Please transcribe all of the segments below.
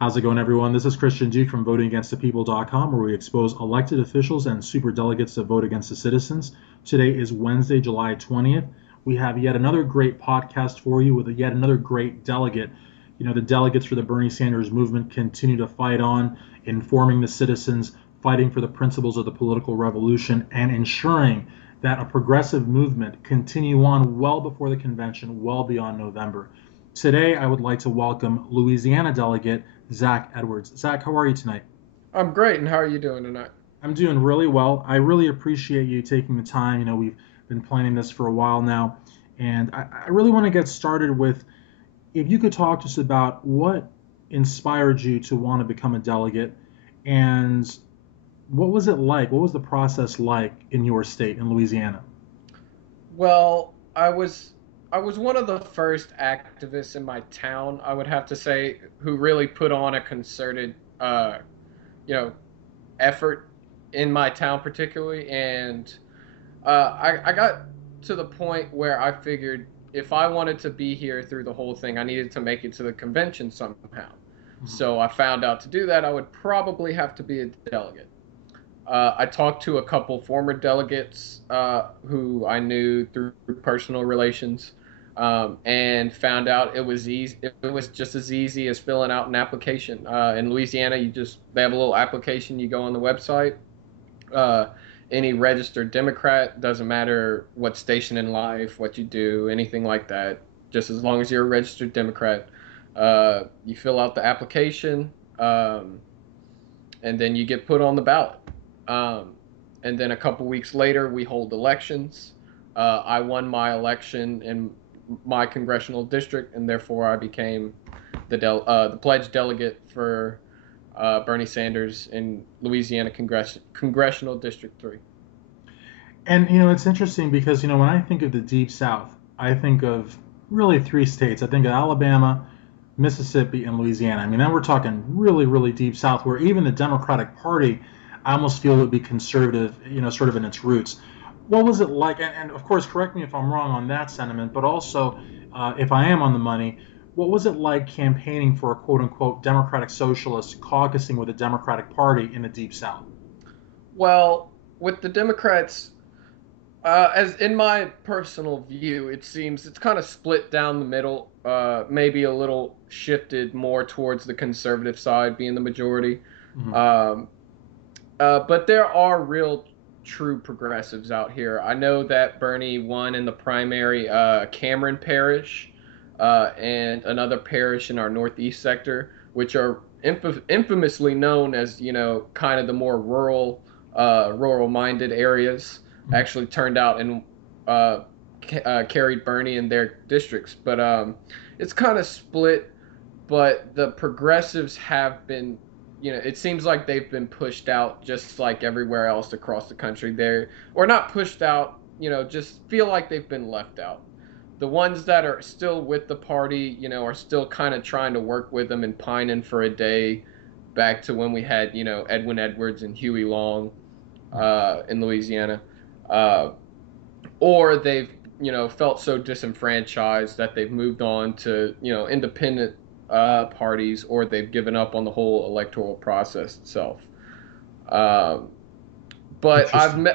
How's it going, everyone? This is Christian Duke from votingagainstthepeople.com, where we expose elected officials and superdelegates to vote against the citizens. Today is Wednesday, July 20th. We have yet another great podcast for you with yet another great delegate. You know, the delegates for the Bernie Sanders movement continue to fight on, informing the citizens, fighting for the principles of the political revolution, and ensuring that a progressive movement continue on well before the convention, well beyond November. Today, I would like to welcome Louisiana delegate Zach Edwards. Zach, how are you tonight? I'm great, and how are you doing tonight? I'm doing really well. I really appreciate you taking the time. You know, we've been planning this for a while now, and I really want to get started with if you could talk to us about what inspired you to want to become a delegate and what was it like? What was the process like in your state, in Louisiana? Well, I was one of the first activists in my town, I would have to say, who really put on a concerted, you know, effort in my town particularly, and I got to the point where I figured if I wanted to be here through the whole thing, I needed to make it to the convention somehow. Mhm. So I found out to do that, I would probably have to be a delegate. I talked to a couple former delegates who I knew through personal relations, and found out it was easy. It was just as easy as filling out an application. In Louisiana, they have a little application. You go on the website. Uh, any registered Democrat, doesn't matter what station in life, what you do, anything like that. Just as long as you're a registered Democrat, you fill out the application. And then you get put on the ballot. Um, and then a couple weeks later, we hold elections. I won my election in my congressional district, and therefore I became the pledged delegate for Bernie Sanders in Louisiana Congressional District 3. And you know, it's interesting because when I think of the Deep South, I think of really three states. I think of Alabama, Mississippi, and Louisiana. I mean, then we're talking really, really deep South, where even the Democratic Party, I almost feel would be conservative, sort of in its roots. What was it like? And of course, correct me if I'm wrong on that sentiment, but also, if I am on the money, what was it like campaigning for a quote unquote Democratic Socialist caucusing with the Democratic Party in the Deep South? Well, with the Democrats, as in my personal view, it seems it's kind of split down the middle, maybe a little shifted more towards the conservative side being the majority. Mhm. Um, but there are real true progressives out here. I know that Bernie won in the primary, Cameron Parish, and another parish in our northeast sector, which are infamously known as, kind of the more rural minded areas, Mhm. actually turned out and uh, carried Bernie in their districts. But it's kind of split, but the progressives have been, it seems like they've been pushed out just like everywhere else across the country. Or not pushed out, just feel like they've been left out. The ones that are still with the party, are still kind of trying to work with them and pining for a day back to when we had, Edwin Edwards and Huey Long in Louisiana. Uh, or they've felt so disenfranchised that they've moved on to independent parties, or they've given up on the whole electoral process itself. Um, but Interesting.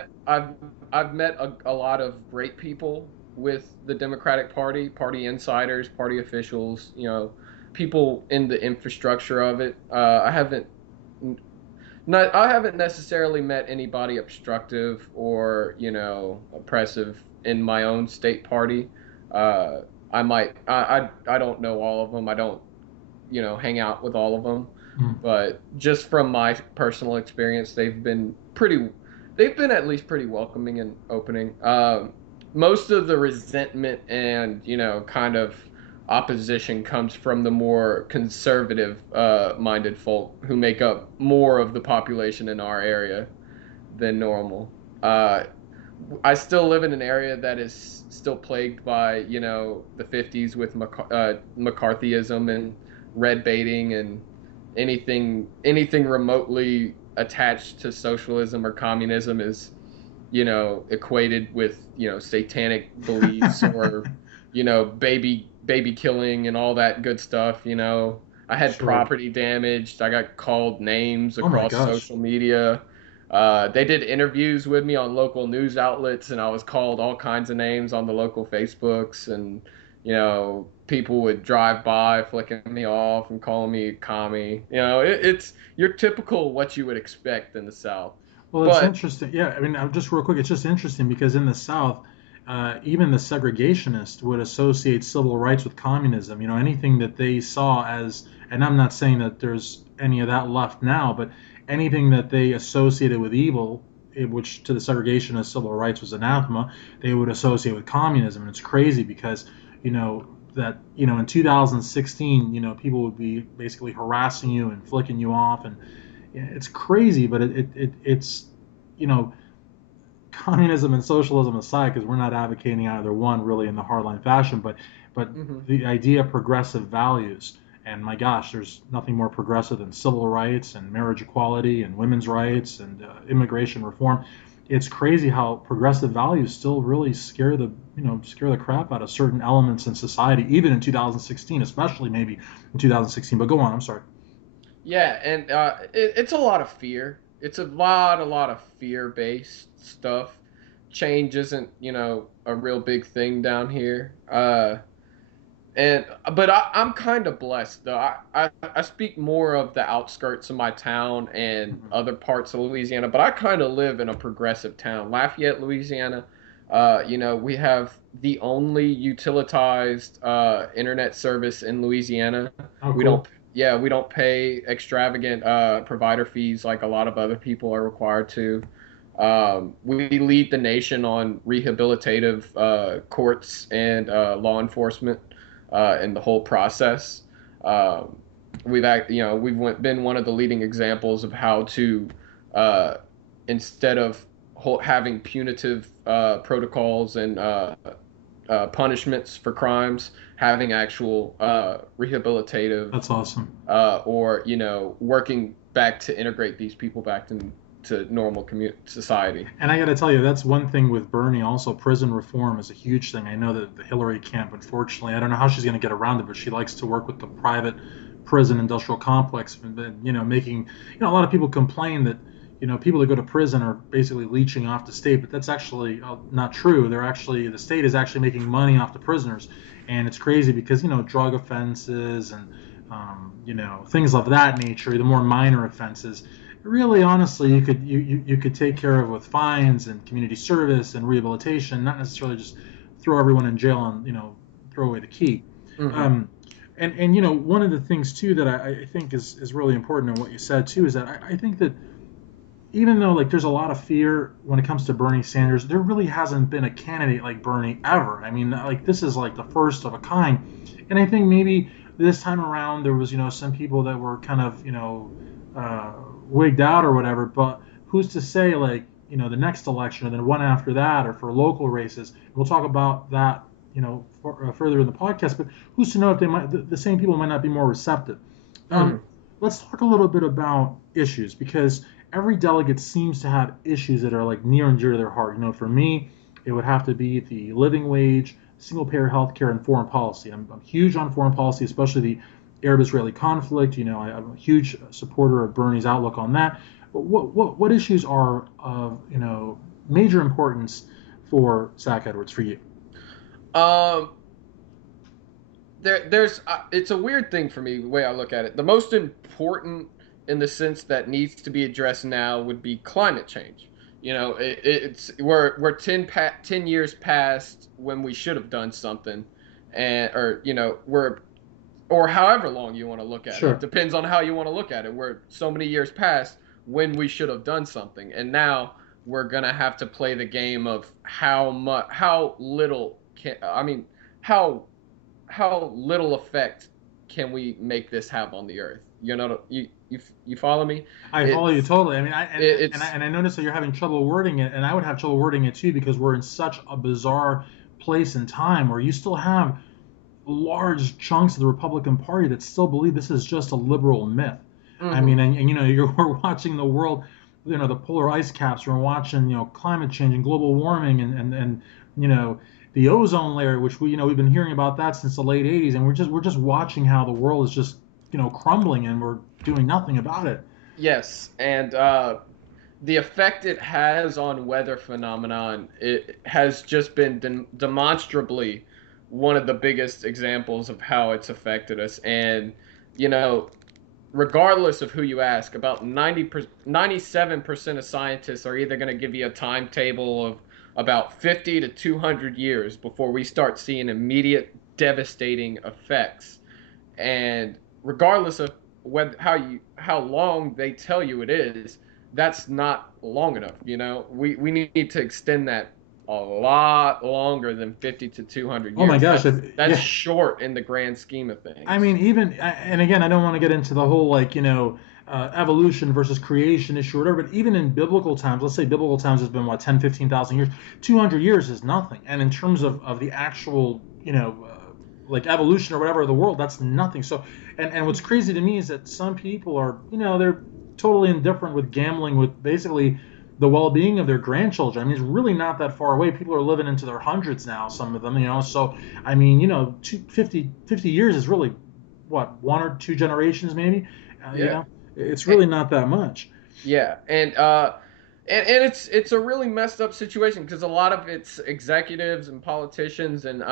I've met a lot of great people with the Democratic Party, party insiders, party officials, people in the infrastructure of it. I haven't necessarily met anybody obstructive or oppressive in my own state party. Uh, I don't know all of them. I don't hang out with all of them, Mhm. but just from my personal experience, they've been at least pretty welcoming and opening. Most of the resentment and kind of opposition comes from the more conservative minded folk who make up more of the population in our area than normal. Uh, I still live in an area that is still plagued by, the 50s with McCarthyism and red baiting and anything remotely attached to socialism or communism is, equated with, satanic beliefs or, baby killing and all that good stuff. I had Sure. property damaged. I got called names Oh my across gosh. social media. They did interviews with me on local news outlets, and I was called all kinds of names on the local Facebooks. And, people would drive by, flicking me off and calling me commie. It's your typical what you would expect in the South. Well, it's But, interesting. Yeah, I mean, just real quick, it's just interesting because in the South, even the segregationists would associate civil rights with communism. Anything that they saw as, and I'm not saying that there's any of that left now, but anything that they associated with evil, which to the segregationists, civil rights was anathema, they would associate with communism. And it's crazy because, in 2016, people would be basically harassing you and flicking you off, and yeah, it's crazy, but it's you know communism and socialism aside, because we're not advocating either one really in the hardline fashion, but mhm. the idea of progressive values, and my gosh, there's nothing more progressive than civil rights and marriage equality and women's rights and immigration reform. It's crazy how progressive values still really scare the crap out of certain elements in society, even in 2016, especially maybe in 2016. But go on, I'm sorry. Yeah, and it's a lot of fear. It's a lot of fear-based stuff. Change isn't, a real big thing down here. But I'm kind of blessed though. I speak more of the outskirts of my town and Mhm. other parts of Louisiana, but I kind of live in a progressive town, Lafayette, Louisiana. We have the only utilitized internet service in Louisiana. Oh, We don't, cool. yeah, we don't pay extravagant provider fees like a lot of other people are required to. We lead the nation on rehabilitative courts and law enforcement in the whole process. Um, been one of the leading examples of how to uh, instead of having punitive protocols and punishments for crimes, having actual rehabilitative That's awesome. or working back to integrate these people back into normal society. And I got to tell you, that's one thing with Bernie. Also, prison reform is a huge thing. I know that the Hillary camp, unfortunately, I don't know how she's going to get around it, but she likes to work with the private prison industrial complex. And, making, a lot of people complain that, people that go to prison are basically leeching off the state, but that's actually not true. The state is actually making money off the prisoners. And it's crazy because, drug offenses and, things of that nature, the more minor offenses, really honestly you could take care of with fines and community service and rehabilitation, not necessarily just throw everyone in jail and throw away the key. Mm-hmm. um, and one of the things too that I think is really important in what you said too is that I think that even though like there's a lot of fear when it comes to Bernie Sanders, there really hasn't been a candidate like Bernie ever. I mean, like this is like the first of a kind, and I think maybe this time around there was some people that were kind of uh, wigged out or whatever, but who's to say like the next election or then one after that or for local races? We'll talk about that further in the podcast, but who's to know if the same people might not be more receptive. Mm-hmm. Let's talk a little bit about issues because every delegate seems to have issues that are like near and dear to their heart. For me, it would have to be the living wage, single payer health care, and foreign policy. I'm huge on foreign policy, especially the Arab Israeli conflict. I'm a huge supporter of Bernie's outlook on that. But what issues are of major importance for Zach Edwards for you? Um, there's it's a weird thing for me the way I look at it. The most important in the sense that needs to be addressed now would be climate change. It's we're 10 years past when we should have done something, and or we're or however long you want to look at it. Sure. Depends on how you want to look at it. We're so many years past when we should have done something, and now we're gonna have to play the game of how little can I mean how how little effect can we make this have on the earth? You follow me? I follow you It's totally. I mean, I and, and I it's and I noticed that you're having trouble wording it, and I would have trouble wording it too because we're in such a bizarre place and time where you still have large chunks of the Republican Party that still believe this is just a liberal myth. I mm-hmm, mean, and we're watching the world, the polar ice caps. We're watching, climate change and global warming and you know, the ozone layer, which we've been hearing about that since the late '80s, and we're just watching how the world is just crumbling and we're doing nothing about it. Yes, and the effect it has on weather phenomenon, it has just been demonstrably one of the biggest examples of how it's affected us. And you know, regardless of who you ask, about 97% of scientists are either going to give you a timetable of about 50 to 200 years before we start seeing immediate devastating effects. And regardless of how long they tell you it is, that's not long enough. We need to extend that a lot longer than 50 to 200 Oh my years. gosh, That's yeah. short in the grand scheme of I things. mean, and again, I don't want to get into the whole like evolution versus creation issue or whatever, but even in biblical times, let's say biblical times has been what 10, 15,000 years, 200 years is nothing, and in terms of the actual like evolution or whatever of the world, that's nothing. So, and what's crazy to me is that some people are they're totally indifferent with gambling with basically the well-being of their grandchildren. I mean, it's really not that far away. People are living into their hundreds now, some of them, So, I mean, 50 years is really what, one or two generations maybe. Yeah. It's And, really not that much. yeah, and it's a really messed up situation because a lot of it's executives and politicians and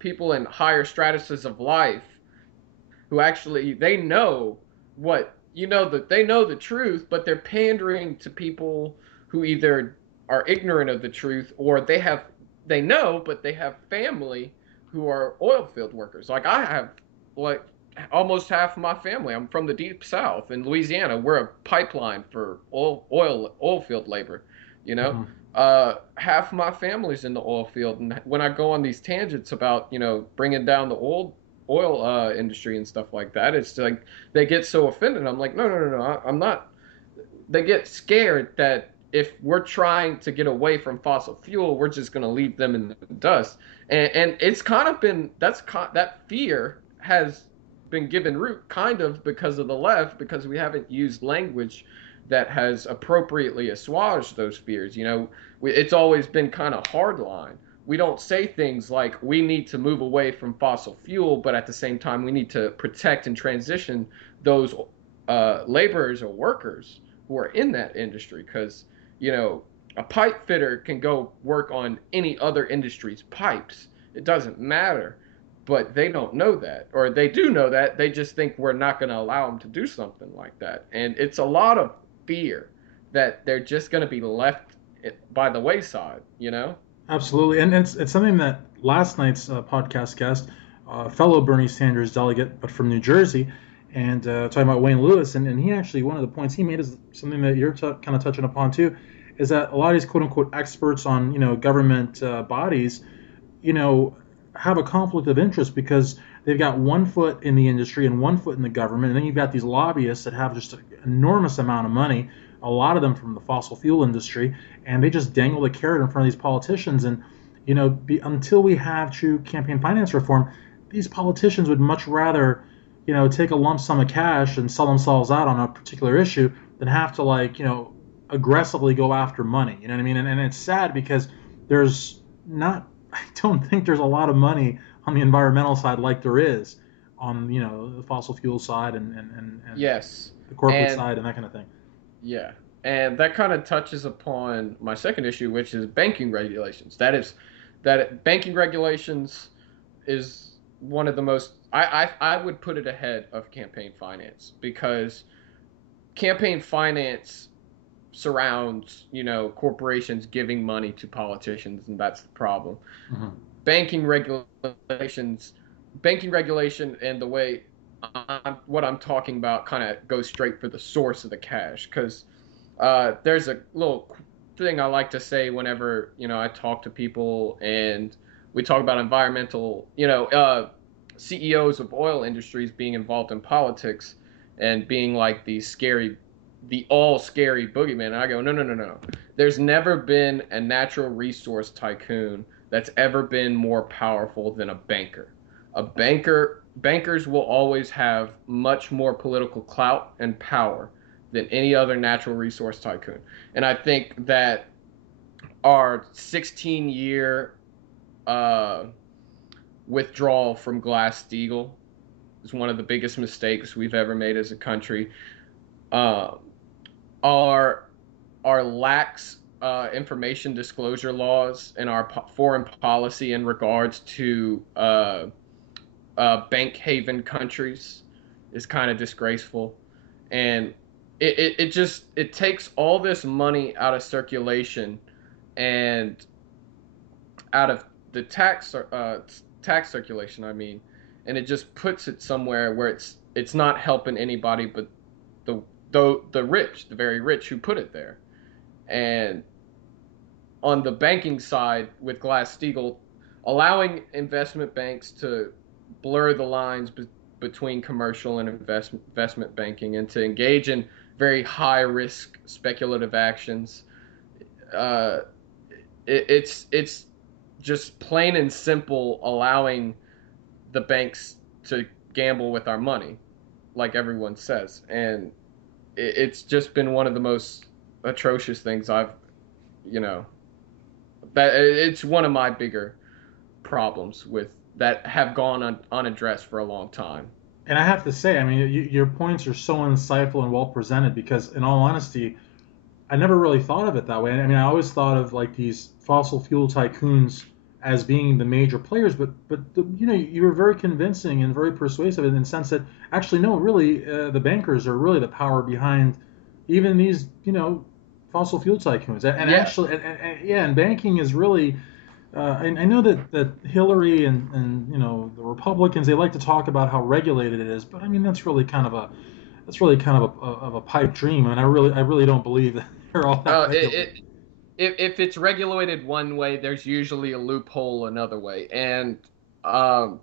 people in higher stratuses of life who actually they know that they know the truth, but they're pandering to people who either are ignorant of the truth or they know, but they have family who are oil field workers. Like I have like almost half of my family. I'm from the deep south in Louisiana. We're a pipeline for oil field labor, you know. Hmm. Half my family's in the oil field, and when I go on these tangents about bringing down the oil industry and stuff like that, it's like they get so offended. I'm like, no, no, no, no, I'm not. They get scared that if we're trying to get away from fossil fuel, we're just going to leave them in the dust. And it's kind of been that fear has been given root kind of because of the left, because we haven't used language that has appropriately assuaged those fears. It's always been kind of hardline. We don't say things like we need to move away from fossil fuel, but at the same time we need to protect and transition those laborers or workers who are in that industry, because a pipe fitter can go work on any other industry's pipes. It doesn't matter, but they don't know that, or they do know that. They just think we're not going to allow them to do something like that, and it's a lot of fear that they're just going to be left by the wayside. Absolutely, and it's something that last night's podcast guest, fellow Bernie Sanders delegate, but from New Jersey, and talking about Wayne Lewis, and he actually, one of the points he made is something that you're kind of touching upon too, is that a lot of these quote unquote experts on government bodies, you know, have a conflict of interest because they've got one foot in the industry and one foot in the government, and then you've got these lobbyists that have just an enormous amount of money, a lot of them from the fossil fuel industry, and they just dangle the carrot in front of these politicians. And until we have true campaign finance reform, these politicians would much rather, take a lump sum of cash and sell themselves out on a particular issue than have to aggressively go after money. You know what I mean? And it's sad because there's not I don't think there's a lot of money on the environmental side like there is on the fossil fuel side and Yes. the corporate And side and that kind of thing. yeah, and that kind of touches upon my second issue, which is banking regulations. That banking regulations is one of the most. I would put it ahead of campaign finance, because campaign finance surrounds corporations giving money to politicians, and that's the problem. Hmm. Banking regulations, banking regulation, and the way what I'm talking about kind of goes straight for the source of the cash, because there's a little thing I like to say whenever I talk to people and we talk about environmental, CEOs of oil industries being involved in politics and being like the all scary boogeyman. And I go, no, no, no, no. There's never been a natural resource tycoon that's ever been more powerful than a banker. Bankers will always have much more political clout and power than any other natural resource tycoon. And I think that our 16-year uh, withdrawal from Glass Steagall is one of the biggest mistakes we've ever made as a country. Uh, our our lax information disclosure laws and our foreign policy in regards to bank haven countries is kind of disgraceful, and it just it takes all this money out of circulation and out of the tax circulation. I mean, and it just puts it somewhere where it's not helping anybody but the the rich, the very rich who put it there. And on the banking side with Glass-Steagall, allowing investment banks to blur the lines between commercial and investment banking and to engage in very high risk speculative actions. Uh, it's just plain and simple allowing the banks to gamble with our money, like everyone says, and it's just been one of the most atrocious things I've, you know, that it's one of my bigger problems with that have gone unaddressed for a long time. And I have to say, I mean, your points are so insightful and well presented because, in all honesty, I never really thought of it that way. I mean, I always thought of like these fossil fuel tycoons as being the major players, but you know, you were very convincing and very persuasive in the sense that actually, no, really, the bankers are really the power behind even these, you know, fossil fuel tycoons. And Yeah. actually, yeah, and banking is really. And I know that Hillary and you know the Republicans they like to talk about how regulated it is, but I mean that's really kind of a pipe dream, and I really don't believe that they're all that Uh, regulated. it, if it's regulated one way, there's usually a loophole another way, and um,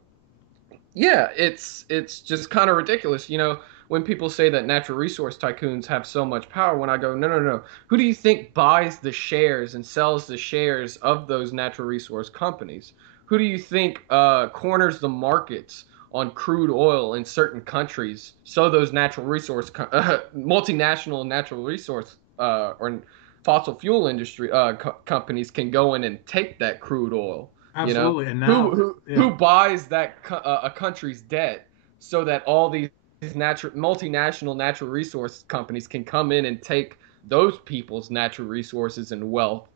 yeah, it's just kind of ridiculous, you know, when people say that natural resource tycoons have so much power. When I go, no, no, no, who do you think buys the shares and sells the shares of those natural resource companies? Who do you think corners the markets on crude oil in certain countries so those natural resource multinational natural resource or fossil fuel industry companies can go in and take that crude oil, you know? Absolutely, and who now, who yeah, who buys that a country's debt so that all these natural multinational natural resource companies can come in and take those people's natural resources and wealth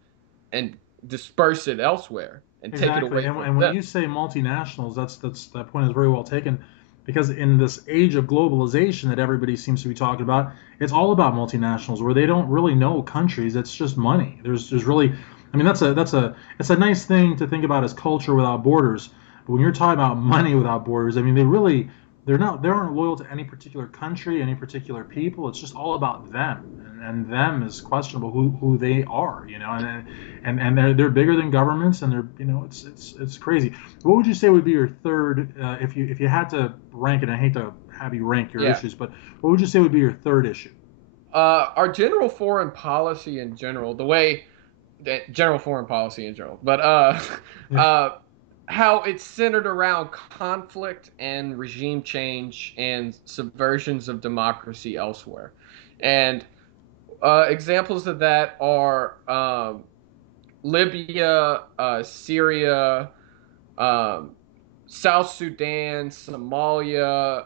and disperse it elsewhere and take it exactly. away from And when them. you say multinationals, that point is very well taken, because in this age of globalization that everybody seems to be talking about, it's all about multinationals where they don't really know countries. It's just money. There's really, I mean, it's a nice thing to think about as culture without borders. But when you're talking about money without borders, I mean, they aren't loyal to any particular country, any particular people. It's just all about them, and them is questionable who they are, you know, and they're bigger than governments, and they're you know it's crazy. What would you say would be your third if you had to rank it? I hate to have you rank your Yeah. issues, but what would you say would be your third issue? Our general foreign policy in general, the way that general foreign policy in general, but Yeah, uh, how it's centered around conflict and regime change and subversions of democracy elsewhere. And examples of that are Libya, Syria, um, South Sudan, Somalia,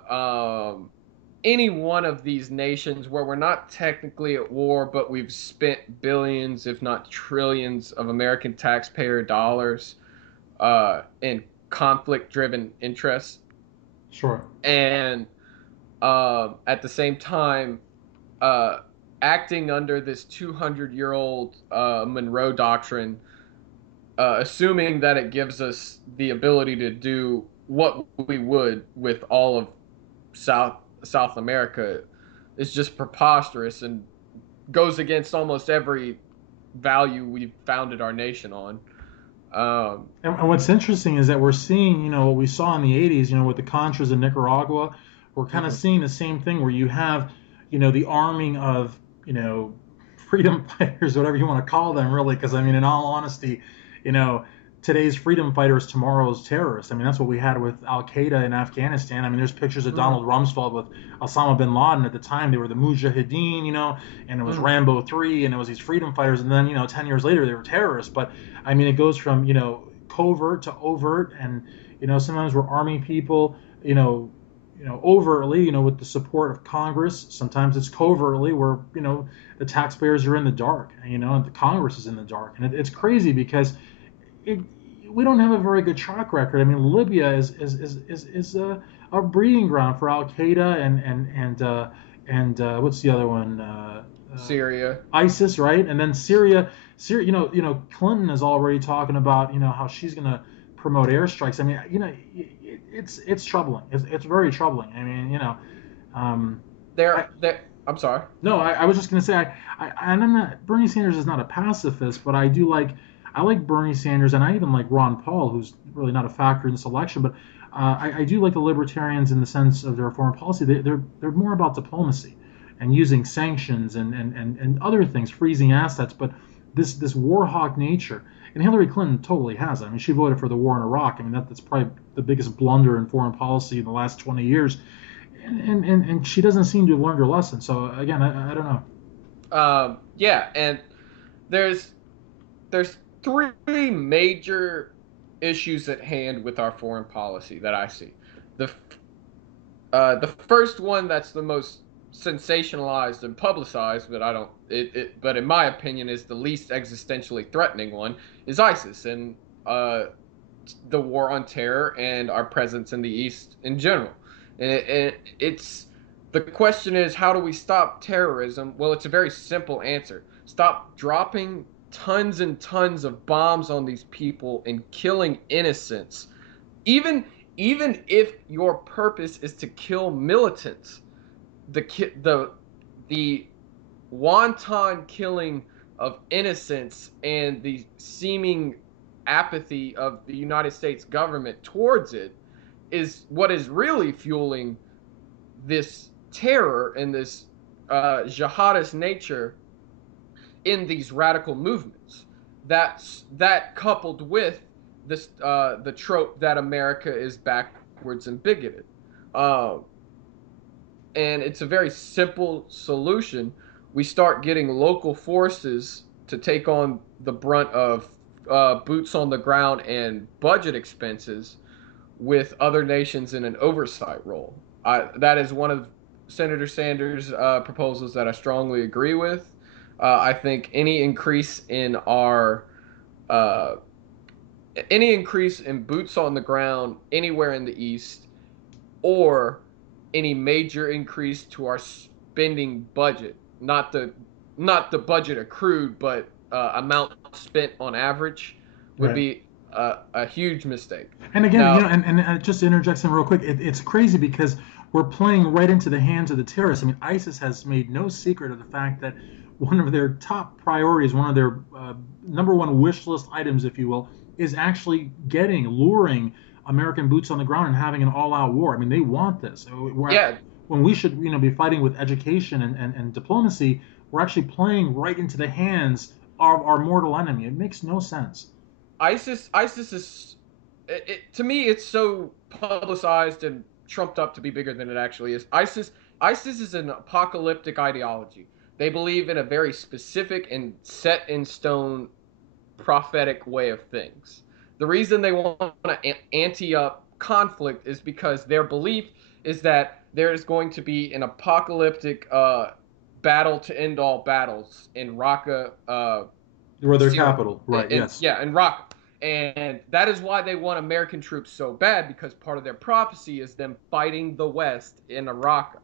any one of these nations where we're not technically at war, but we've spent billions, if not trillions, of American taxpayer dollars in conflict driven interests. sure. And at the same time, uh, acting under this 200-year-old Monroe Doctrine, assuming that it gives us the ability to do what we would with all of South America, is just preposterous and goes against almost every value we've founded our nation on. Um, And what's interesting is that we're seeing, you know, what we saw in the 80s, you know, with the Contras in Nicaragua, we're kind of mhm. seeing the same thing where you have, you know, the arming of, you know, freedom fighters, whatever you want to call them, really, because I mean, in all honesty, you know, today's freedom fighters, tomorrow's terrorists. I mean, that's what we had with Al Qaeda in Afghanistan. I mean, there's pictures of Mhm. Donald Rumsfeld with Osama bin Laden at the time. They were the Mujahideen, you know, and it was Mhm. Rambo 3, and it was these freedom fighters. And then, you know, 10 years later, they were terrorists. But I mean, it goes from, covert to overt, and, you know, sometimes we're arming people, you know, overtly, with the support of Congress. Sometimes it's covertly, where the taxpayers are in the dark, and the Congress is in the dark, and it's crazy because it, we don't have a very good track record. I mean, Libya is a breeding ground for Al Qaeda and what's the other one? Syria. ISIS, right? And then Syria. Clinton is already talking about how she's going to promote airstrikes. I mean, it's troubling. It's very troubling. I mean, um, I, There. I'm sorry. no, I was just going to say, and I'm not. Bernie Sanders is not a pacifist, but I like Bernie Sanders, and I even like Ron Paul, who's really not a factor in this election. But I do like the libertarians in the sense of their foreign policy. They're more about diplomacy and using sanctions and other things, freezing assets. But this war hawk nature, and Hillary Clinton totally has it. I mean, she voted for the war in Iraq. I mean, that's probably the biggest blunder in foreign policy in the last 20 years. And she doesn't seem to have learned her lesson. So again, I don't know. Yeah, and there's there's three major issues at hand with our foreign policy that I see. The the first one that's the most sensationalized and publicized, but I don't but in my opinion is the least existentially threatening one is ISIS and the war on terror and our presence in the East in general. And it's the question is how do we stop terrorism? Well, it's a very simple answer. Stop dropping tons and tons of bombs on these people and killing innocents. Even even if your purpose is to kill militants, the wanton killing of innocents and the seeming apathy of the United States government towards it is what is really fueling this terror and this jihadist nature in these radical movements. That coupled with this the trope that America is backwards and bigoted. Uh, and it's a very simple solution. We start getting local forces to take on the brunt of boots on the ground and budget expenses with other nations in an oversight role. That is one of Senator Sanders' proposals that I strongly agree with. I think uh, any increase in boots on the ground anywhere in the East or any major increase to our spending budget, not the budget accrued, but amount spent on average, would Right. be a huge mistake. And again, Now, and just to interject some real quick, it's crazy because we're playing right into the hands of the terrorists. I mean, ISIS has made no secret of the fact that one of their top priorities, one of their number one wish list items, if you will, is actually luring American boots on the ground and having an all-out war. I mean, they want this. yeah, When we should, be fighting with education and diplomacy, we're actually playing right into the hands of our mortal enemy. It makes no sense. ISIS is to me it's so publicized and trumped up to be bigger than it actually is. ISIS is an apocalyptic ideology. They believe in a very specific and set in stone prophetic way of things. The reason they want to ante up conflict is because their belief is that there is going to be an apocalyptic battle to end all battles in Raqqa, Or their Syria, capital, right? Yes. yeah, in Raqqa. And that is why they want American troops so bad because part of their prophecy is them fighting the West in Iraq.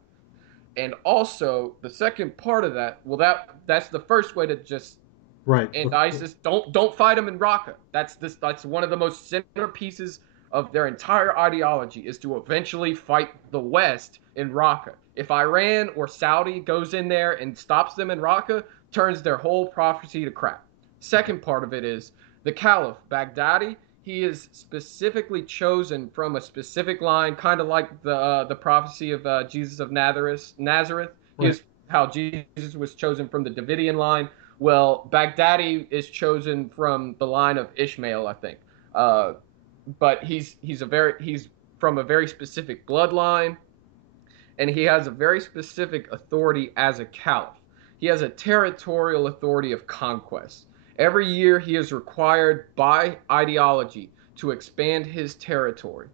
And also the second part of that, well, that's the first way to just Right. end ISIS. Don't fight them in Raqqa. That's one of the most centerpieces of their entire ideology is to eventually fight the West in Raqqa. If Iran or Saudi goes in there and stops them in Raqqa, turns their whole prophecy to crap. Second part of it is the Caliph Baghdadi. He is specifically chosen from a specific line, kind of like the prophecy of Jesus of Nazareth. Right. Is how Jesus was chosen from the Davidian line. Well, Baghdadi is chosen from the line of Ishmael, I think. Uh, but he's from a very specific bloodline, and he has a very specific authority as a caliph. He has a territorial authority of conquest. Every year, he is required by ideology to expand his territory.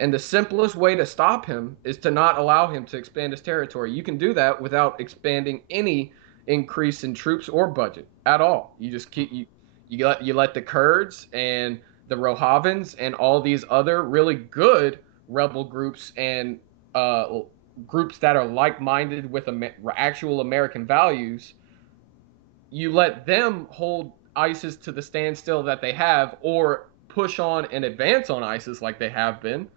And the simplest way to stop him is to not allow him to expand his territory. You can do that without expanding any increase in troops or budget at all. You just keep you let the Kurds and the Rohavans and all these other really good rebel groups and uh, groups that are like-minded with actual American values. You let them hold ISIS to the standstill that they have, or push on and advance on ISIS like they have been,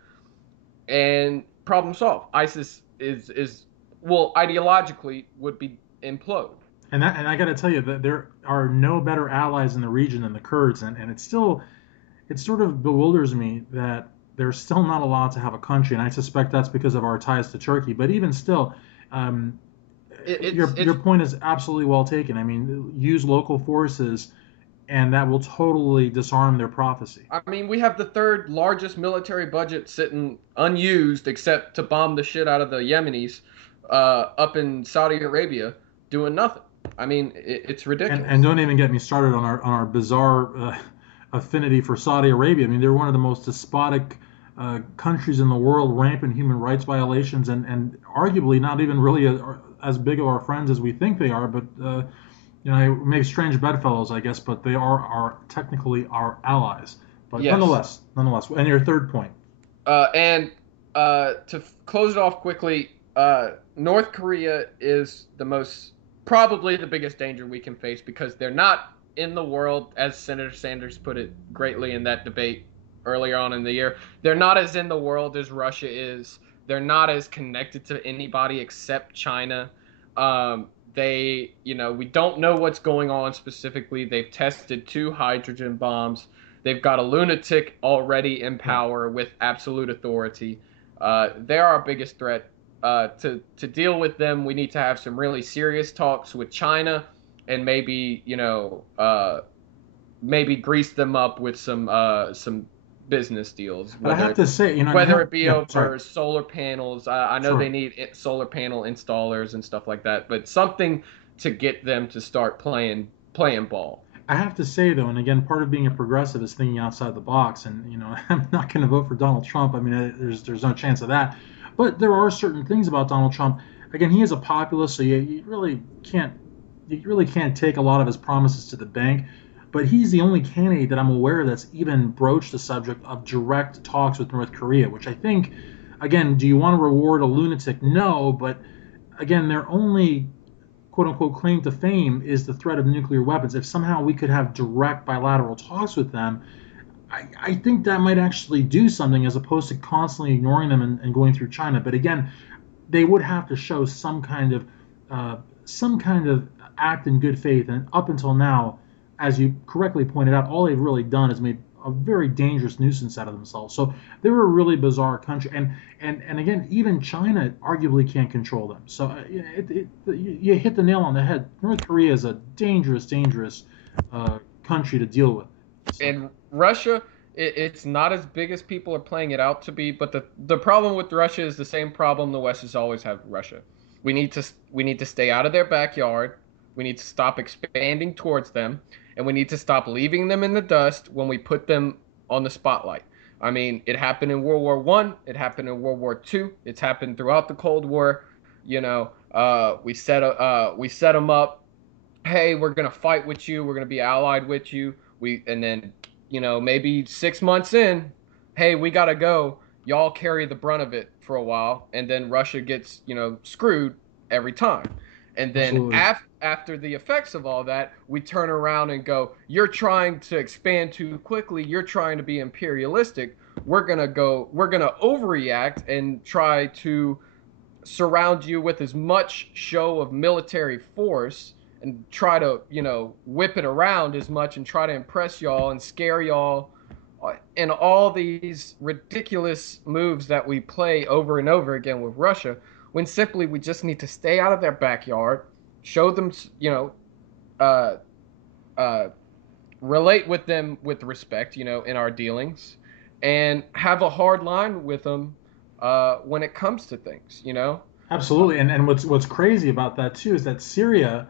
and problem solved. ISIS is well, ideologically would be implode. And I got to tell you that there are no better allies in the region than the Kurds, and it's still it sort of bewilders me that they're still not allowed to have a country, and I suspect that's because of our ties to Turkey. But even still, um, your It's point is absolutely well taken. I mean, use local forces, and that will totally disarm their prophecy. I mean, we have the third largest military budget sitting unused, except to bomb the shit out of the Yemenis up in Saudi Arabia, doing nothing. I mean, it's And ridiculous. don't even get me started on our bizarre affinity for Saudi Arabia. I mean, they're one of the most despotic countries in the world, rampant human rights violations, and arguably not even really as big of our friends as we think they are. But we make strange bedfellows, I guess. But they are technically our allies. But Yes. nonetheless. And your third point. And to close it off quickly, North Korea is the most probably the biggest danger we can face because they're not in the world, as Senator Sanders put it greatly in that debate earlier on in the year. They're not as in the world as Russia is. They're not as connected to anybody except China. We don't know what's going on specifically. They've tested two hydrogen bombs. They've got a lunatic already in Right. power with absolute authority. They're our biggest threat. To deal with them, we need to have some really serious talks with China, and maybe maybe grease them up with some business deals, But I have to say, and whether it be yeah, sorry, over solar panels. I know they sure. need solar panel installers and stuff like that, but something to get them to start playing ball. I have to say though, and again, part of being a progressive is thinking outside the box. And I'm not going to vote for Donald Trump. I mean, there's no chance of that. But there are certain things about Donald Trump. Again, he is a populist, so you really can't take a lot of his promises to the bank. But he's the only candidate that I'm aware of that's even broached the subject of direct talks with North Korea, which I think, again, do you want to reward a lunatic? No, but again, their only quote unquote claim to fame is the threat of nuclear weapons. If somehow we could have direct bilateral talks with them, I think that might actually do something as opposed to constantly ignoring them and going through China. But again, they would have to show uh, some kind of act in good faith. And up until now, as you correctly pointed out, all they've really done is made a very dangerous nuisance out of themselves. So they're a really bizarre country, and again, even China arguably can't control them. So you hit the nail on the head. North Korea is a dangerous country to deal with. So And Russia, it's not as big as people are playing it out to be. But the problem with Russia is the same problem the West has always had with Russia. We need to stay out of their backyard. We need to stop expanding towards them, and we need to stop leaving them in the dust when we put them on the spotlight. I mean, it happened in World War One. It happened in World War Two. It's happened throughout the Cold War. We set them up. Hey, we're gonna fight with you. We're gonna be allied with you. And then maybe 6 months in, hey, we gotta go. Y'all carry the brunt of it for a while, and then Russia gets screwed every time. And then absolutely. after the effects of all that, we turn around and go, you're trying to expand too quickly. You're trying to be imperialistic. We're gonna overreact and try to surround you with as much show of military force and try to, whip it around as much and try to impress y'all and scare y'all and all these ridiculous moves that we play over and over again with Russia, when simply we just need to stay out of their backyard, show them, uh, uh, relate with them with respect, in our dealings, and have a hard line with them when it comes to things. Absolutely. And what's crazy about that too is that Syria,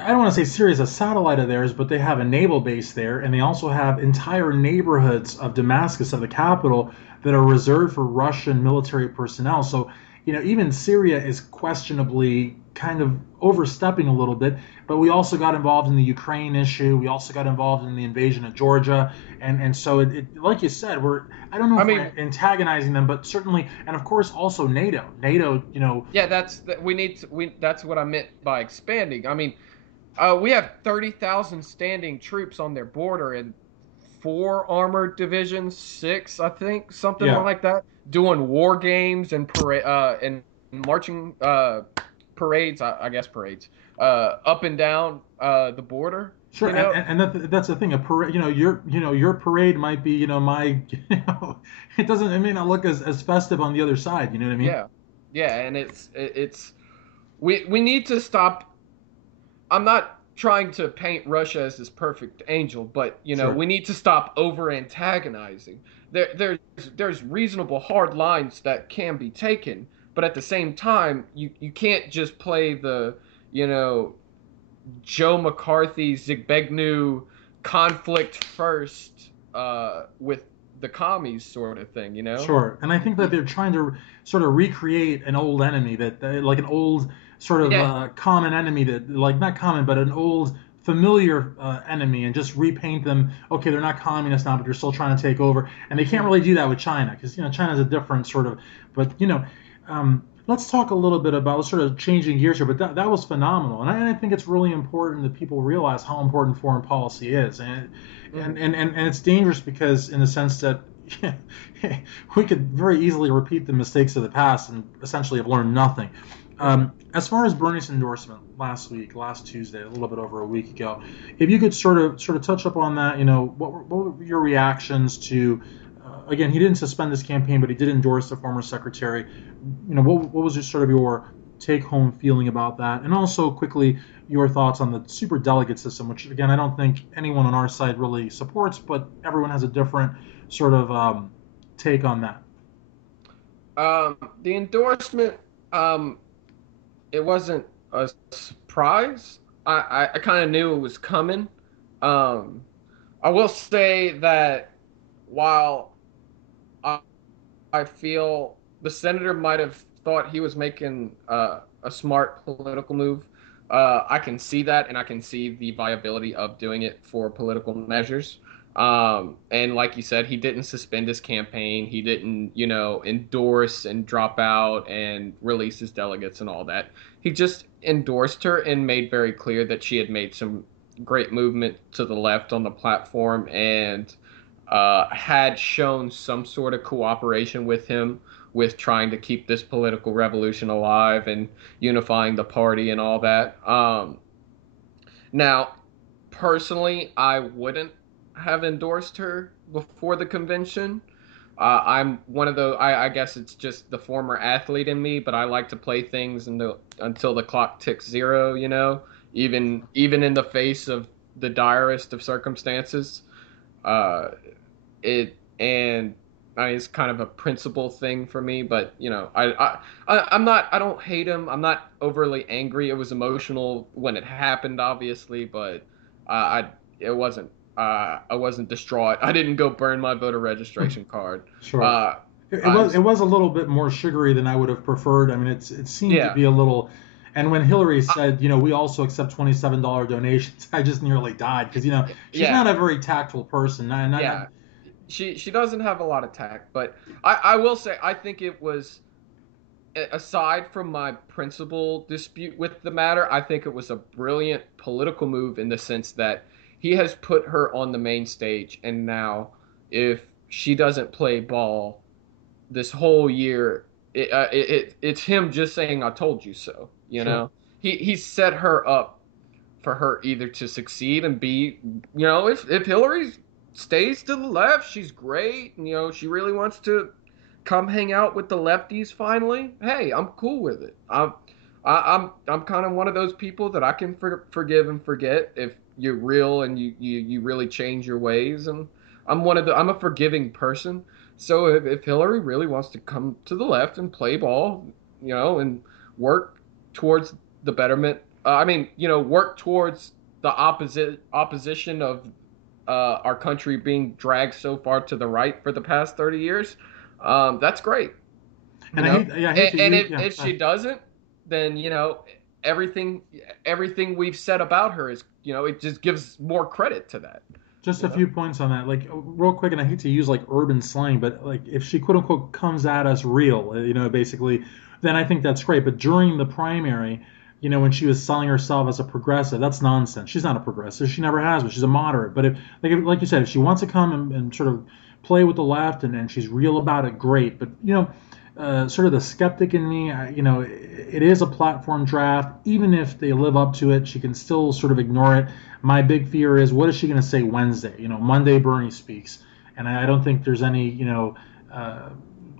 I don't want to say Syria is a satellite of theirs, but they have a naval base there, and they also have entire neighborhoods of Damascus, of the capital, that are reserved for Russian military personnel. So, even Syria is questionably kind of overstepping a little bit. But we also got involved in the Ukraine issue. We also got involved in the invasion of Georgia, and so like you said, I don't know I if we're mean, antagonizing them, but certainly, and of course also NATO. NATO, yeah, we need to, we that's what I meant by expanding. I mean, we have 30,000 standing troops on their border and four armored divisions, six, I think, something yeah. like that, doing war games and marching parades, I guess parades, up and down the border. Sure, that's the thing. A parade, your parade might be, my, it may not look as festive on the other side. You know what I mean? Yeah, yeah, and it's we need to stop. I'm not trying to paint Russia as this perfect angel, but Sure. we need to stop over antagonizing. There's reasonable hard lines that can be taken, but at the same time, you can't just play the you know Joe McCarthy Zigbegnu conflict first with the commies sort of thing. Sure, and I think that You- they're trying to sort of recreate an old enemy like an old sort of yeah. common enemy that, like, not common, but an old familiar enemy, and just repaint them. Okay, they're not communists now, but they're still trying to take over, and they can't Mhm. really do that with China because China's a different sort of. But let's talk a little bit about sort of changing gears here. But that was phenomenal, and I think it's really important that people realize how important foreign policy is, Mhm. and it's dangerous because in the sense that we could very easily repeat the mistakes of the past and essentially have learned nothing. Mhm. As far as Bernie's endorsement last Tuesday, a little bit over a week ago, if you could sort of touch up on that, what were your reactions to? Again, he didn't suspend his campaign, but he did endorse the former secretary. What was your take-home feeling about that, and also quickly your thoughts on the super delegate system, which again I don't think anyone on our side really supports, but everyone has a different sort of take on that. The endorsement, um, it wasn't a surprise. I kind of knew it was coming. Um, I will say that while I, I feel the senator might have thought he was making a smart political move, I can see that, and I can see the viability of doing it for political measures. And like you said, he didn't suspend his campaign. He didn't, endorse and drop out and release his delegates and all that. He just endorsed her and made very clear that she had made some great movement to the left on the platform and had shown some sort of cooperation with him with trying to keep this political revolution alive and unifying the party and all that. Now, personally, I wouldn't have endorsed her before the convention. I'm one of the. I guess it's just the former athlete in me, but I like to play things until the clock ticks zero. Even in the face of the direst of circumstances. Uh, it and I mean, it's kind of a principle thing for me, but I'm not. I don't hate him. I'm not overly angry. It was emotional when it happened, obviously, but I it wasn't. I wasn't distraught. I didn't go burn my voter registration card. Sure. Uh, It I was was it was a little bit more sugary than I would have preferred. I mean, it seemed to yeah. be a little. And when Hillary I, said, we also accept $27 donations, I just nearly died because she's not yeah, a very tactful person. yeah. She doesn't have a lot of tact, but I will say I think it was aside from my principal dispute with the matter, I think it was a brilliant political move in the sense that he has put her on the main stage, and now if she doesn't play ball this whole year, it's him just saying "I told you so." Sure. He set her up for her either to succeed and be, if Hillary stays to the left, she's great. And, she really wants to come hang out with the lefties finally. Hey, I'm cool with it. I'm kind of one of those people that I can forgive and forget if you're real and you really change your ways. And I'm a forgiving person. So if Hillary really wants to come to the left and play ball, and work towards the betterment, work towards the opposition of our country being dragged so far to the right for the past 30 years. That's great. And yeah, I hate to And use, if yeah. she doesn't, then everything everything we've said about her is, it just gives more credit to that. Just You a know. few points on that, like real quick, and I hate to use like urban slang, but like if she quote unquote comes at us real, basically, then I think that's great. But during the primary, when she was selling herself as a progressive, that's nonsense. She's not a progressive. She never has been. She's a moderate. But like you said, if she wants to come and sort of play with the left and she's real about it, great. But sort of the skeptic in me, it is a platform draft. Even if they live up to it, she can still sort of ignore it. My big fear is, what is she going to say Wednesday? Monday Bernie speaks, and I don't think there's any, I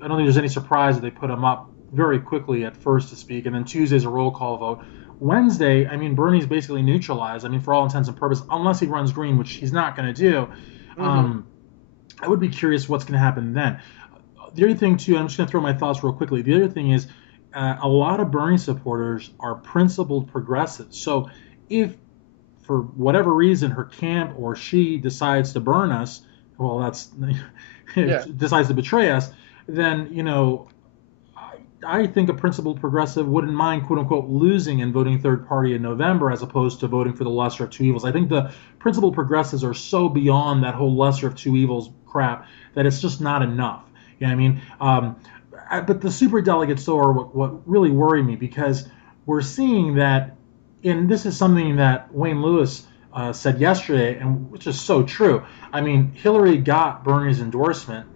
don't think there's any surprise that they put him up very quickly at first to speak, and then Tuesday's a roll call vote. Wednesday, I mean, Bernie's basically neutralized. I mean, for all intents and purposes, unless he runs green, which he's not going to do. Hmm. Um, I would be curious what's going to happen then. The other thing too, I'm just going to throw my thoughts real quickly. The other thing is, a lot of Bernie supporters are principled progressives. So if for whatever reason her camp or she decides to burn us, well, that's Yeah. decides to betray us, then I think a principled progressive wouldn't mind, quote unquote, losing and voting third party in November as opposed to voting for the lesser of two evils. I think the principled progressives are so beyond that whole lesser of two evils crap that it's just not enough. You know what I mean? But the super delegates, though, are what really worry me, because we're seeing that, and this is something that Wayne Lewis said yesterday, and which is so true. I mean, Hillary got Bernie's endorsement.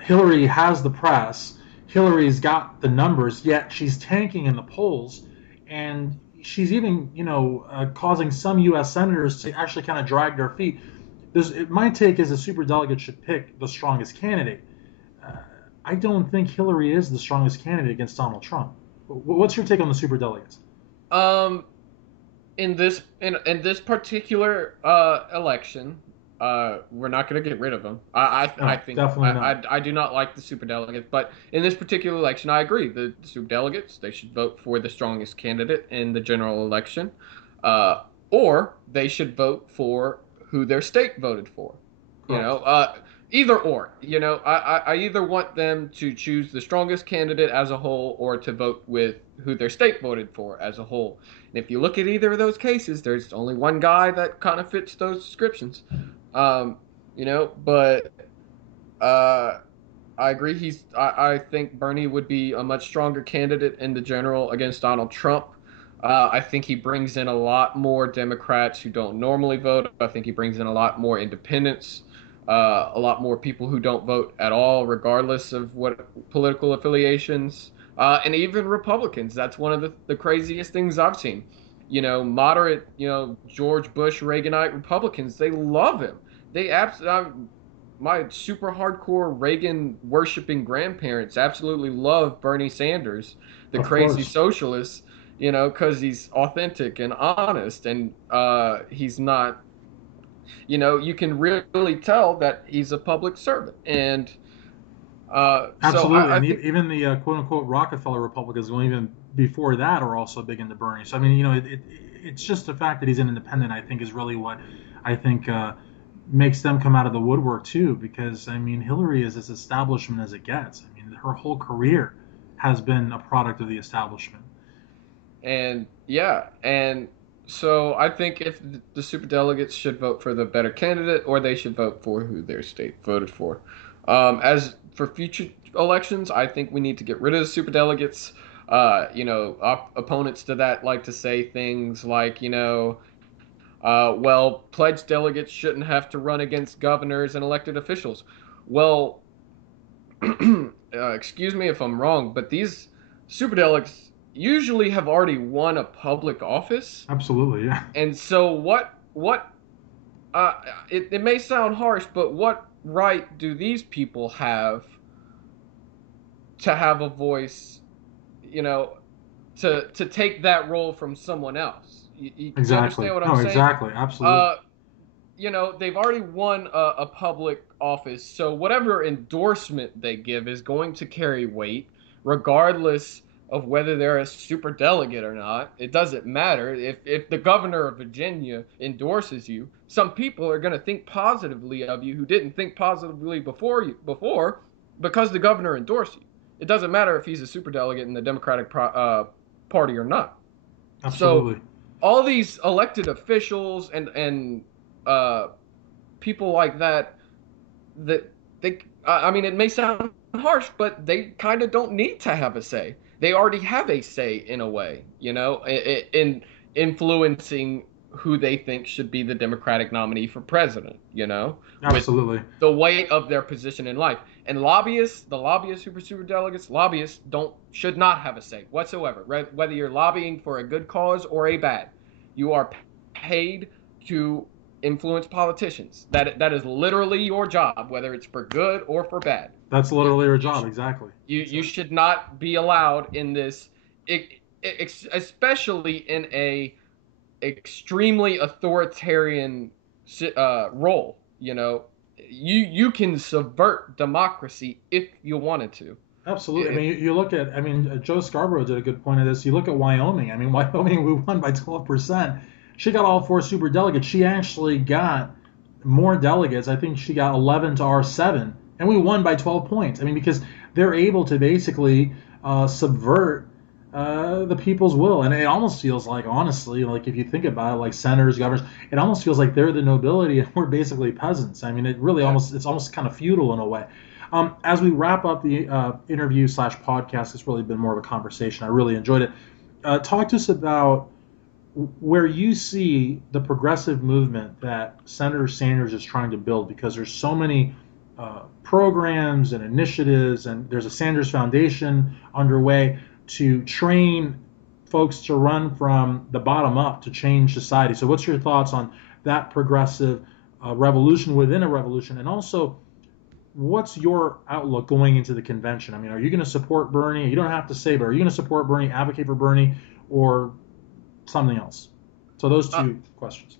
Hillary has the press. Hillary's got the numbers, yet she's tanking in the polls, and she's even, causing some U.S. senators to actually kind of drag their feet. My take is the super delegate should pick the strongest candidate. Uh, I don't think Hillary is the strongest candidate against Donald Trump. What's your take on the super delegates? Um, in this particular election, we're not going to get rid of them. I No, think definitely not. I do not like the super delegates, but in this particular election, I agree. The super delegates, they should vote for the strongest candidate in the general election, uh, or they should vote for who their state voted for. You Correct. know, either or. I either want them to choose the strongest candidate as a whole, or to vote with who their state voted for as a whole. And if you look at either of those cases, there's only one guy that kind of fits those descriptions. Um, but uh, I agree. I think Bernie would be a much stronger candidate in the general against Donald Trump. I think he brings in a lot more Democrats who don't normally vote. I think he brings in a lot more independents, a lot more people who don't vote at all, regardless of what political affiliations, and even Republicans. That's one of the craziest things I've seen. Moderate, George Bush, Reaganite Republicans, they love him. They absolutely, my super hardcore Reagan worshiping grandparents absolutely love Bernie Sanders, the Of crazy course. socialist, because he's authentic and honest, and he's not, you can really tell that he's a public servant. And so Absolutely, I and think, even the quote unquote Rockefeller Republicans, well, even before that, are also big into Bernie. So I mean, it's just the fact that he's an independent, I think, is really what I think makes them come out of the woodwork too. Because I mean, Hillary is as establishment as it gets. I mean, her whole career has been a product of the establishment. and yeah, and so I think if the super delegates should vote for the better candidate, or they should vote for who their state voted for. As for future elections, I think we need to get rid of the super delegates. Opponents to that like to say things like, well, pledged delegates shouldn't have to run against governors and elected officials. Well, excuse me if I'm wrong, but these superdelegates usually have already won a public office, Absolutely, yeah. and so what? Uh, it may sound harsh, but what right do these people have to have a voice? You know, to take that role from someone else. You Exactly. understand what I'm No, saying? exactly. Absolutely. Uh, they've already won a public office, so whatever endorsement they give is going to carry weight, regardless of whether they're a super delegate or not. It doesn't matter. If the governor of Virginia endorses you, some people are going to think positively of you who didn't think positively before. because the governor endorsed you. It doesn't matter if he's a superdelegate in the Democratic Party or not. So Absolutely. all these elected officials and uh, people like that they I mean, it may sound harsh, but they kind of don't need to have a say. They already have a say in a way, in influencing who they think should be the Democratic nominee for president, with Absolutely. the weight of their position in life. And lobbyists, the lobbyists who pursue delegates, lobbyists don't should not have a say whatsoever. Whether you're lobbying for a good cause or a bad, you are paid to influence politicians. That is literally your job, whether it's for good or for bad. That's You literally her you job. Exactly. you Exactly. should not be allowed in this, especially in a extremely authoritarian role. You can subvert democracy if you wanted to. Absolutely. I It, mean, you look at, I mean, Joe Scarborough did a good point of this. You look at Wyoming. I mean, Wyoming, we won by 12%. She got all four super delegates. She actually got more delegates. I think she got 11 to our 7, and we won by 12 points. I mean, because they're able to basically subvert the people's will. And it almost feels like, honestly, like if you think about it, like senators, governors, it almost feels like they're the nobility and we're basically peasants. I mean, it really yeah. almost, it's almost kind of feudal in a way. As we wrap up the interview slash podcast, it's really been more of a conversation. I really enjoyed it. Talk to us about where you see the progressive movement that Senator Sanders is trying to build, because there's so many programs and initiatives, and there's a Sanders Foundation underway to train folks to run from the bottom up to change society. So, what's your thoughts on that progressive revolution within a revolution, and also what's your outlook going into the convention? I mean, are you going to support Bernie? You don't have to say, but are you going to support Bernie, advocate for Bernie, or something else? So those Uh, two questions.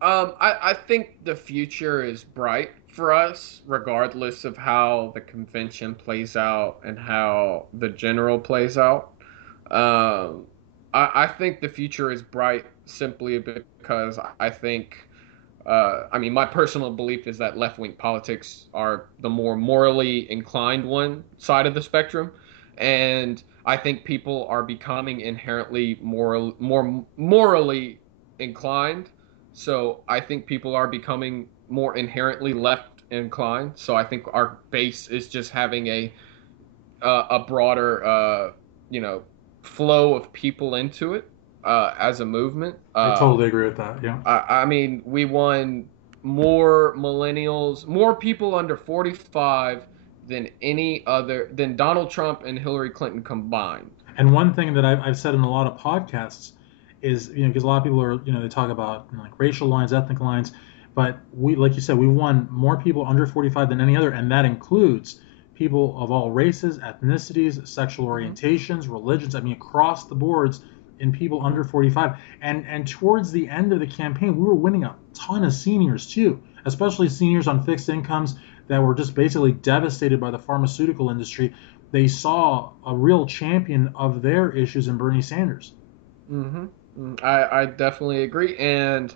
I think the future is bright for us, regardless of how the convention plays out and how the general plays out. Um, I think the future is bright simply because I think, I mean, my personal belief is that left wing politics are the more morally inclined one side of the spectrum. And I think people are becoming inherently more morally inclined. So I think people are becoming more inherently left inclined. So I think our base is just having a broader, you know, flow of people into it as a movement. I totally agree with that. Yeah. I mean, we won more millennials, more people under 45 than Donald Trump and Hillary Clinton combined. And one thing that I've said in a lot of podcasts is, because a lot of people are, they talk about like racial lines, ethnic lines, but we, like you said, we won more people under 45 than any other, and that includes people of all races, ethnicities, sexual Mhm. orientations, religions. I mean, across the boards in people under 45. And towards the end of the campaign, we were winning a ton of seniors too, especially seniors on fixed incomes that were just basically devastated by the pharmaceutical industry. They saw a real champion of their issues in Bernie Sanders. hmm I definitely agree, and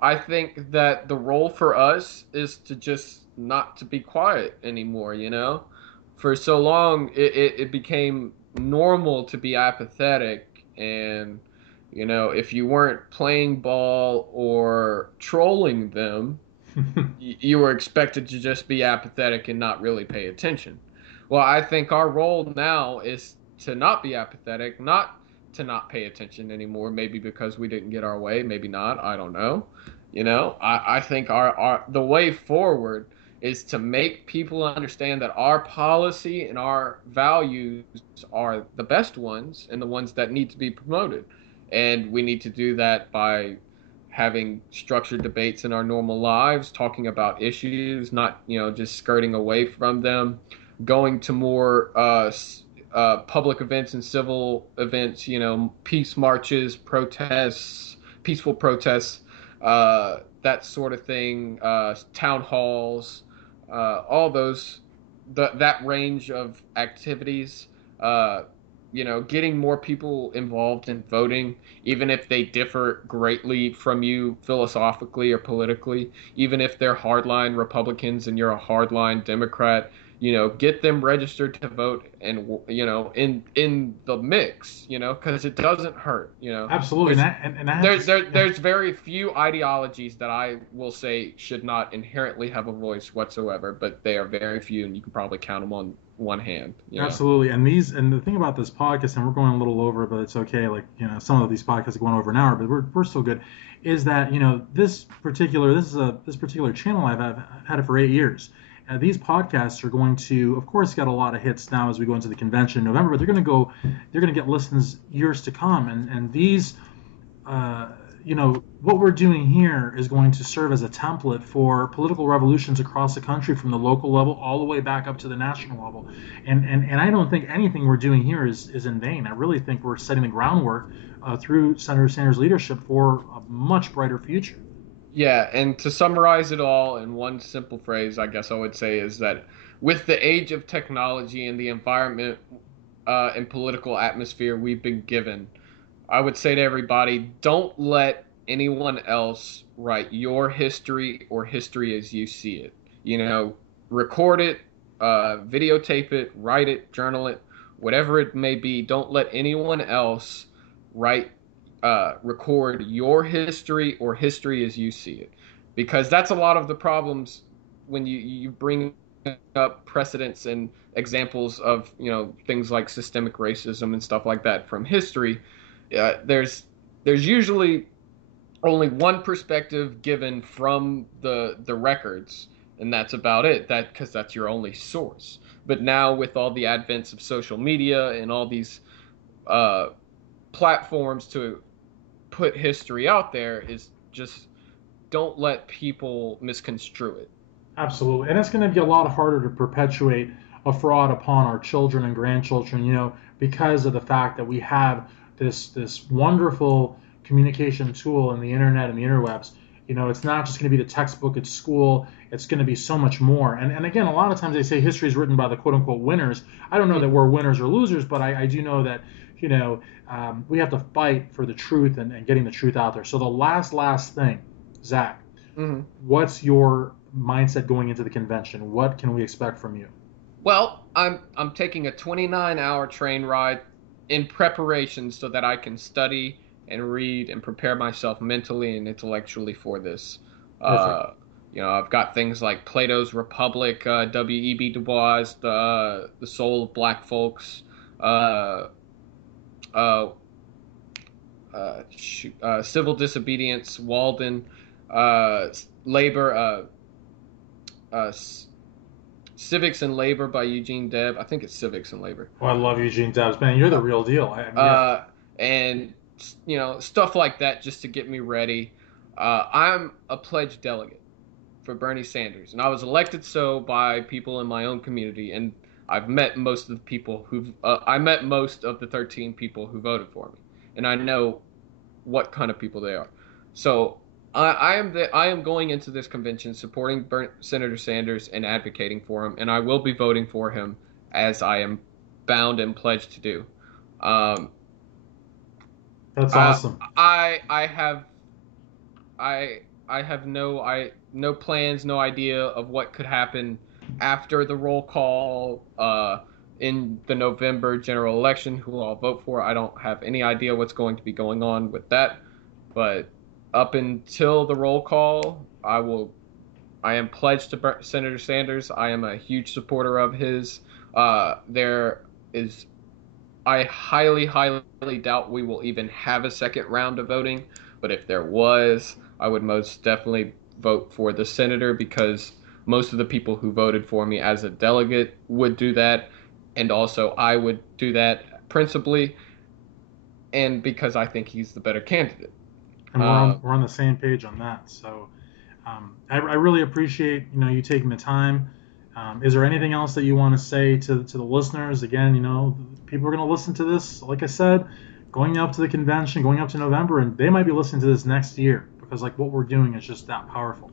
I think that the role for us is to just not to be quiet anymore. For so long it became normal to be apathetic, and if you weren't playing ball or trolling them, you were expected to just be apathetic and not really pay attention. Well, I think our role now is to not be apathetic, not to not pay attention anymore. Maybe because we didn't get our way, maybe not. I don't know. I think our the way forward is to make people understand that our policy and our values are the best ones and the ones that need to be promoted. And we need to do that by having structured debates in our normal lives, talking about issues, not just skirting away from them, going to more public events and civil events, peace marches, protests, peaceful protests, that sort of thing, town halls, all those, that range of activities. Uh, getting more people involved in voting, even if they differ greatly from you philosophically or politically, even if they're hardline Republicans and you're a hardline Democrat, get them registered to vote, and in the mix, because it doesn't hurt. Absolutely, There's and I have there, to, there yeah. there's very few ideologies that I will say should not inherently have a voice whatsoever, but they are very few, and you can probably count them on one hand. Absolutely. And the thing about this podcast, and we're going a little over, but it's okay. Like, some of these podcasts are going over an hour, but we're still good. Is that, this particular channel I've had it for 8 years. These podcasts are going to, of course, get a lot of hits now as we go into the convention in November, but they're going to get listens years to come. And these, what we're doing here is going to serve as a template for political revolutions across the country from the local level all the way back up to the national level. And I don't think anything we're doing here is in vain. I really think we're setting the groundwork through Senator Sanders' leadership for a much brighter future. Yeah, and to summarize it all in one simple phrase, I guess I would say is that with the age of technology and the environment and political atmosphere we've been given, I would say to everybody, don't let anyone else write your history or history as you see it. Record it, videotape it, write it, journal it, whatever it may be. Don't let anyone else write, record your history or history as you see it, because that's a lot of the problems when you bring up precedents and examples of things like systemic racism and stuff like that from history. There's usually only one perspective given from the records, and that's about it. Because that's your only source. But now with all the advents of social media and all these uh, platforms to put history out there, is just don't let people misconstrue it. Absolutely. And it's going to be a lot harder to perpetuate a fraud upon our children and grandchildren, because of the fact that we have this wonderful communication tool in the internet and the interwebs. It's not just going to be the textbook at school. It's going to be so much more. And again, a lot of times they say history is written by the quote unquote winners. I don't know that we're winners or losers, but I do know that, we have to fight for the truth and getting the truth out there. So the last thing, Zach, Mm-hmm. what's your mindset going into the convention? What can we expect from you? Well, I'm taking a 29-hour train ride in preparation so that I can study and read and prepare myself mentally and intellectually for this. Perfect. I've got things like Plato's Republic, W.E.B. Du Bois, the Soul of Black Folks, uh, uh, Civil Disobedience, Walden, Labor, uh, Civics and Labor by Eugene Deb. I think it's Civics and Labor. Oh, I love Eugene Debs, man. You're the Uh, real deal. Yeah. and stuff like that just to get me ready. I'm a pledged delegate for Bernie Sanders, and I was elected so by people in my own community, and I met most of the 13 people who voted for me, and I know what kind of people they are. So I am going into this convention supporting Senator Sanders and advocating for him, and I will be voting for him as I am bound and pledged to do. Um, That's I awesome. I have no plans, no idea of what could happen after the roll call in the November general election, who I'll vote for. I don't have any idea what's going to be going on with that, but up until the roll call, I am pledged to Senator Sanders. I am a huge supporter of his. There is I highly, highly doubt we will even have a second round of voting. But if there was, I would most definitely vote for the senator, because most of the people who voted for me as a delegate would do that. And also, I would do that principally, and because I think he's the better candidate. And Uh, we're on the same page on that. So I really appreciate you taking the time. Is there anything else that you want to say to the listeners? Again, people are going to listen to this. Like I said, going up to the convention, going up to November, and they might be listening to this next year because like what we're doing is just that powerful.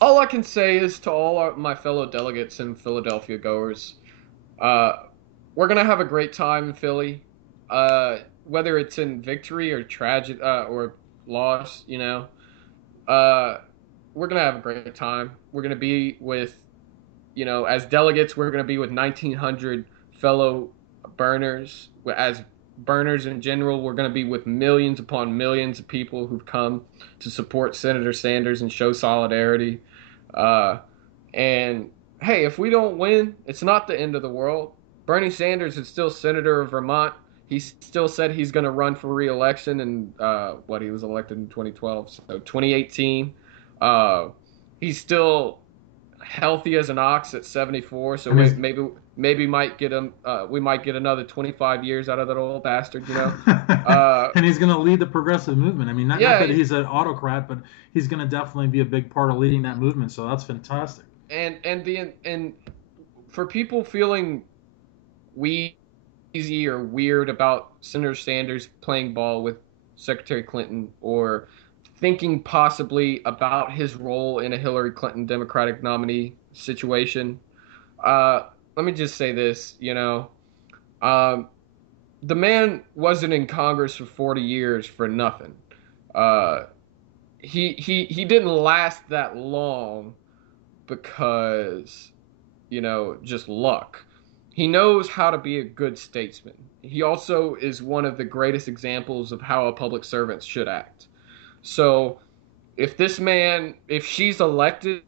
all I can say is to all my fellow delegates and Philadelphia goers, uh, we're gonna have a great time in Philly. Whether it's in victory or tragic or loss, uh, we're gonna have a great time. We're gonna be with as delegates, we're going to be with 1,900 fellow burners. As burners in general, we're going to be with millions upon millions of people who've come to support Senator Sanders and show solidarity. Uh, and hey, if we don't win, it's not the end of the world. Bernie Sanders is still senator of Vermont. He still said he's going to run for re-election, and he was elected in 2012, so 2018. Uh, he's still healthy as an ox at 74. So I mean, maybe might get him. We might get another 25 years out of that old bastard. Uh, and he's going to lead the progressive movement. I mean, not that yeah, he's an autocrat, but he's going to definitely be a big part of leading that movement. So that's fantastic. and for people feeling wheezy or weird about Senator Sanders playing ball with Secretary Clinton or thinking possibly about his role in a Hillary Clinton Democratic nominee situation. Let me just say this, um, the man wasn't in Congress for 40 years for nothing. Uh, he didn't last that long because, just luck. He knows how to be a good statesman. He also is one of the greatest examples of how a public servant should act. So if she's elected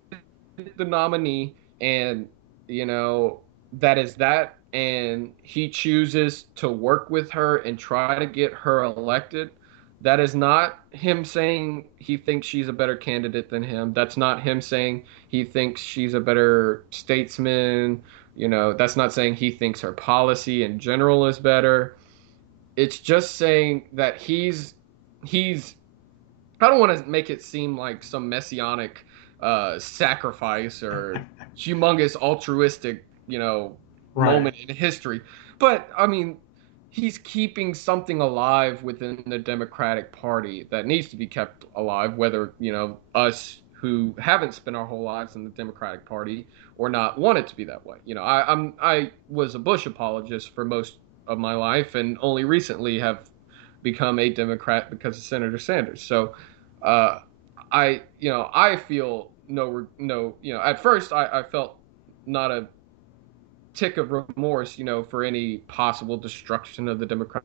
the nominee and, you know, that is that, and he chooses to work with her and try to get her elected, that is not him saying he thinks she's a better candidate than him. That's not him saying he thinks she's a better statesman. That's not saying he thinks her policy in general is better. It's just saying that he's I don't want to make it seem like some messianic sacrifice or humongous altruistic, Right. moment in history. But I mean, he's keeping something alive within the Democratic Party that needs to be kept alive, whether, us who haven't spent our whole lives in the Democratic Party or not want it to be that way. I was a Bush apologist for most of my life and only recently have become a Democrat because of Senator Sanders. So uh, I feel no, at first I felt not a tick of remorse, for any possible destruction of the Democratic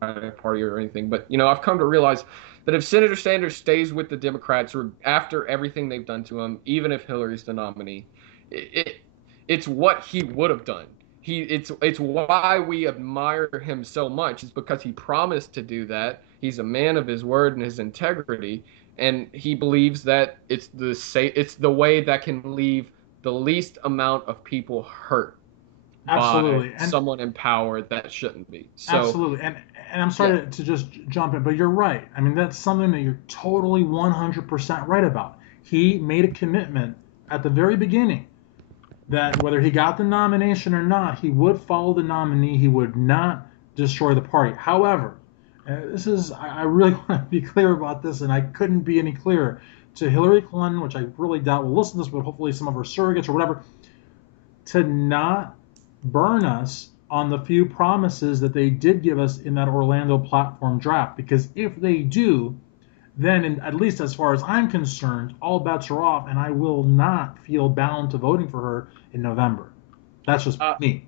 Party or anything. But, I've come to realize that if Senator Sanders stays with the Democrats or after everything they've done to him, even if Hillary's the nominee, it it's what he would have done. It's why we admire him so much is because he promised to do that. He's a man of his word and his integrity, and he believes that it's the way that can leave the least amount of people hurt by Absolutely. And someone in power that shouldn't be. So, absolutely. And I'm yeah. sorry to just jump in, but you're right. I mean, that's something that you're totally 100% right about. He made a commitment at the very beginning that whether he got the nomination or not, he would follow the nominee. He would not destroy the party. However, I really want to be clear about this, and I couldn't be any clearer. To Hillary Clinton, which I really doubt will listen to this, but hopefully some of her surrogates or whatever, to not burn us on the few promises that they did give us in that Orlando platform draft. Because if they do, then at least as far as I'm concerned, all bets are off, and I will not feel bound to voting for her in November. That's just Uh, me.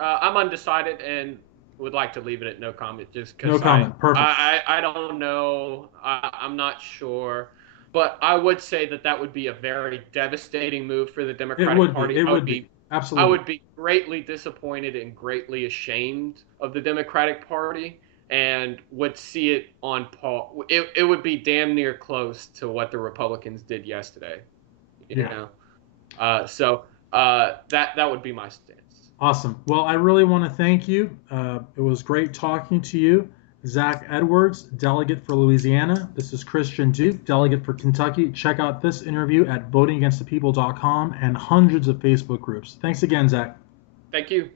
I'm undecided and would like to leave it at no comment just No because comment. Perfect. I don't know. I'm not sure. But I would say that would be a very devastating move for the It Democratic would be. Party. It I would would be. be I Absolutely. would be greatly disappointed and greatly ashamed of the Democratic Party and would see it on par. It would be damn near close to what the Republicans did yesterday. You Yeah. know. So that would be my stance. Awesome. Well, I really want to thank you. It was great talking to you. Zach Edwards, delegate for Louisiana. This is Christian Duke, delegate for Kentucky. Check out this interview at votingagainstthepeople.com and hundreds of Facebook groups. Thanks again, Zach. Thank you.